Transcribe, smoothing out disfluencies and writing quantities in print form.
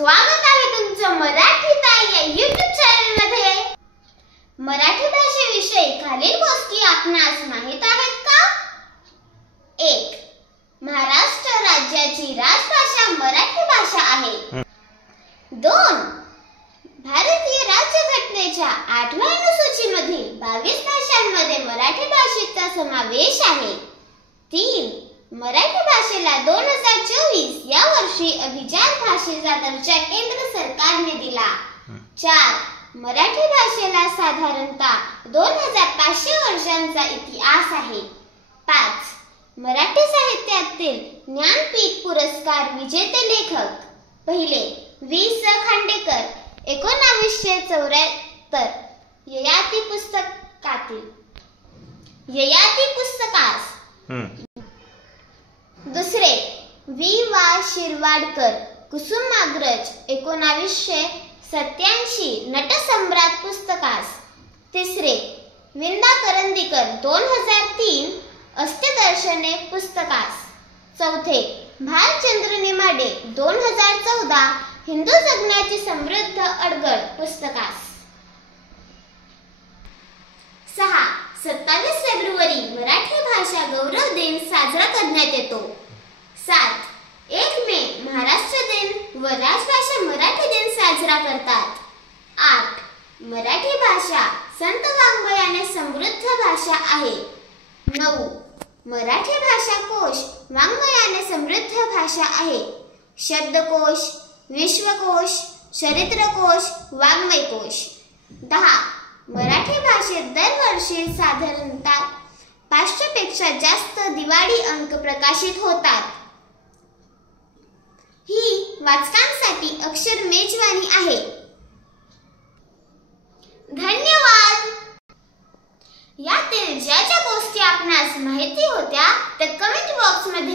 स्वागत आहे तुमचं मराठी ताई या YouTube चॅनलमध्ये। मराठी भाषेविषयी खालील गोष्टी आपणास माहित आहेत का? 1. महाराष्ट्र राज्याची राजभाषा मराठी भाषा आहे। 2. भारतीय राज्यघटनेच्या 8व्या अनुसूचीमधील 22 भाषांमध्ये मराठी भाषेचा समावेश आहे। 3. मराठी भाषेला 2024 या वर्षी अभिजात भाषेचा दर्जा केंद्र सरकारने दिला। 4. मराठी भाषेला साधारणतः 2500 वर्षांचा इतिहास आहे। 5. मराठी साहित्यातील ज्ञानपीठ पुरस्कार विजेते लेखक: पहिले वि.स. खांडेकर 1974 ययाती पुस्तकास। दुसरे वि.वा. शिरवाडकर कुसुमाग्रज 1987 नटसम्राट पुस्तकास। तिसरे विंदा करंदीकर 2003 अष्टदर्शने पुस्तकास। चौथे भालचंद्र नेमाडे 2014 हिंदू जगण्याची समृद्ध अडगळ पुस्तकास। 6. 27 फेब्रुवारी मराठी भाषा गौरव दिन साजरा करण्यात येतो। 7. 1 मे महाराष्ट्र दिन व राजभाषा मराठी दिन साजरा करतात। 8. मराठी भाषा संत वाङ्मयाने समृद्ध भाषा आहे। 9. मराठी भाषा कोश वाङ्मयाने समृद्ध भाषा आहे। शब्दकोश, विश्वकोश, चरित्रकोश, वाङ्मयकोश। 10. मराठी भाषेत दरवर्षी साधारणतः 500 पेक्षा जास्त दिवाळी अंक प्रकाशित होतात। ही वाचकांसाठी अक्षर मेजवानी आहे। धन्यवाद। यातील ज्या ज्या गोष्टी आपणास माहिती होत्या त्या कमेंट बॉक्स मध्ये